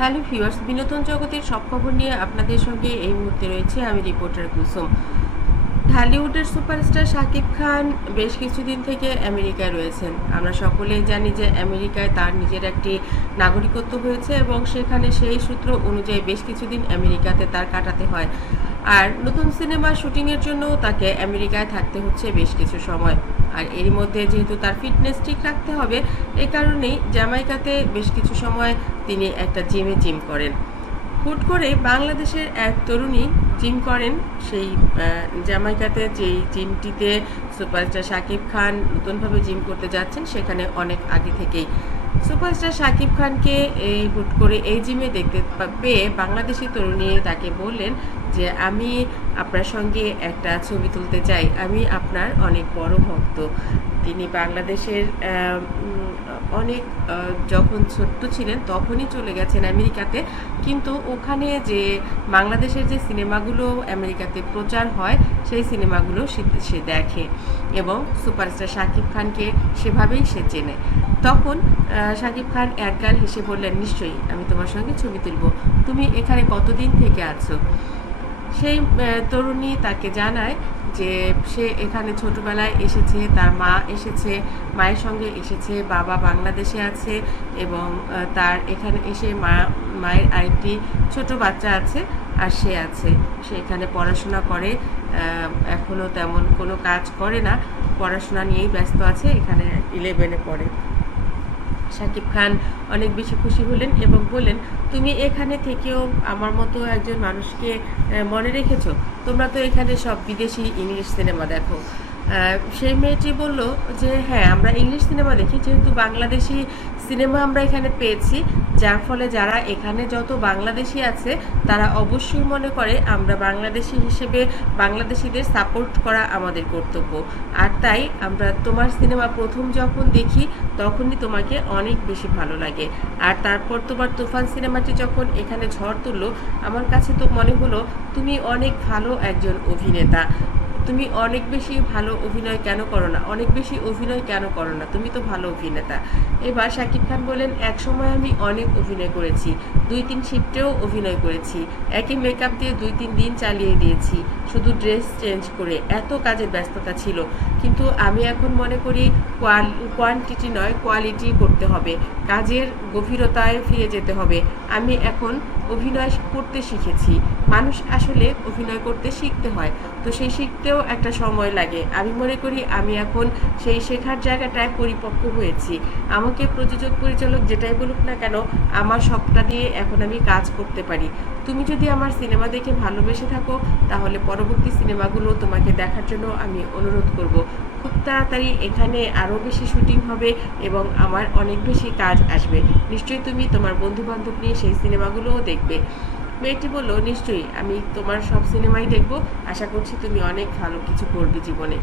Hello viewers, বিনোদন জগতের সব খবর নিয়ে আপনাদের সঙ্গে এই মুহূর্তে রয়েছে আমি রিপোর্টার কুসুম। ঢালিউডের সুপারস্টার শাকিব খান বেশ কিছুদিন থেকে আমেরিকায় রয়েছেন। আমরা সকলেই জানি যে আমেরিকায় তার নিজের একটি নাগরিকত্ব হয়েছে এবং সেখানে সেই সূত্র অনুযায়ী বেশ কিছুদিন আমেরিকাতে তার কাটাতে হয়। আর নতুন সিনেমা শুটিংয়ের জন্য তাকে আমেরিকায় থাকতে হচ্ছে বেশ কিছু সময়। আর এরই মধ্যে যেহেতু তার ফিটনেস ঠিক রাখতে হবে এই কারণেই জামাইকাতে বেশ কিছু সময় তিনি একটা জিমে জিম করেন। হুট করে বাংলাদেশের এক তরুণী জিম করেন, সেই জামাইকাতে যেই জিমটিতে সুপারস্টার শাকিব খান নতুনভাবে জিম করতে যাচ্ছেন, সেখানে অনেক আগে থেকেই। সুপারস্টার শাকিব খানকে এই হুট করে এই জিমে দেখতে পেয়ে বাংলাদেশি তরুণী তাকে বললেন যে আমি আপনার সঙ্গে একটা ছবি তুলতে চাই। আমি আপনার অনেক বড় ভক্ত। তিনি বাংলাদেশের অনেক যখন ছোট্ট ছিলেন তখনই চলে গেছেন আমেরিকাতে। কিন্তু ওখানে যে বাংলাদেশের যে সিনেমাগুলো আমেরিকাতে প্রচার হয়, সেই সিনেমাগুলো সে দেখে এবং সুপারস্টার শাকিব খানকে সেভাবেই সে চেনে। তখন শাকিব খান একগাল হেসে বললেন, নিশ্চয়ই, আমি তোমার সঙ্গে ছবি তুলব। তুমি এখানে কতদিন থেকে আছো? সেই তরুণী তাকে জানায় যে সে এখানে ছোটবেলায় এসেছে, তার মা এসেছে, মায়ের সঙ্গে এসেছে, বাবা বাংলাদেশে আছে এবং তার এখানে এসে মা, মায়ের আরেকটি ছোট বাচ্চা আছে আর সে আছে। সে এখানে পড়াশোনা করে এখনও তেমন কোনো কাজ করে না, পড়াশোনা নিয়েই ব্যস্ত আছে, এখানে ইলেভেনে পড়ে। শাকিব খান অনেক বেশি খুশি হলেন এবং বলেন তুমি এখানে থেকেও আমার মতো একজন মানুষকে মনে রেখেছো? তোমরা তো এখানে সব বিদেশি ইংলিশ সিনেমা দেখো। সেই মেয়েটি বলল যে হ্যাঁ আমরা ইংলিশ সিনেমা দেখি, যেহেতু বাংলাদেশি সিনেমা আমরা এখানে পেয়েছি যার ফলে যারা এখানে যত বাংলাদেশি আছে, তারা অবশ্যই মনে করে আমরা বাংলাদেশি হিসেবে বাংলাদেশিদের সাপোর্ট করা আমাদের কর্তব্য। আর তাই আমরা তোমার সিনেমা প্রথম যখন দেখি, তখনই তোমাকে অনেক বেশি ভালো লাগে। আর তারপর তোমার তুফান সিনেমাটি যখন এখানে ঝড় তুললো, আমার কাছে তো মনে হলো, তুমি অনেক ভালো একজন অভিনেতা। তুমি অনেক বেশি ভালো অভিনয় কেন করো না? অনেক বেশি অভিনয় কেন করো না? তুমি তো ভালো অভিনেতা। এবার শাকিব খান বলেন, এক সময় আমি অনেক অভিনয় করেছি। দুই তিন শিফটেও অভিনয় করেছি। একই মেকআপ দিয়ে দুই তিন দিন চালিয়ে দিয়েছি। শুধু ড্রেস চেঞ্জ করে এত কাজের ব্যস্ততা ছিল। কিন্তু আমি এখন মনে করি কোয়ান্টিটি নয় কোয়ালিটি করতে হবে। কাজের গভীরতায় ফিরে যেতে হবে। আমি এখন অভিনয় করতে শিখেছি। মানুষ আসলে অভিনয় করতে শিখতে হয়। তো সেই শিখতেও একটা সময় লাগে। আমি মনে করি আমি এখন সেই শেখার জায়গাটায় পরিপক্ক হয়েছি। আমাকে প্রযোজক, পরিচালক যেটাই বলুক না কেন, আমার সবটা দিয়ে এখন আমি কাজ করতে পারি। তুমি যদি আমার সিনেমা দেখে ভালোবেসে থাকো, তাহলে পরবর্তী সিনেমাগুলো তোমাকে দেখার জন্য আমি অনুরোধ করব। খুব তাড়াতাড়ি এখানে আরও বেশি শুটিং হবে এবং আমার অনেক বেশি কাজ আসবে। নিশ্চয়ই তুমি তোমার বন্ধু বান্ধব নিয়ে সেই সিনেমাগুলোও দেখবে। মেয়েটি বলল, নিশ্চয়ই, আমি তোমার সব সিনেমাই দেখব। আশা করছি তুমি অনেক ভালো কিছু করবে জীবনে।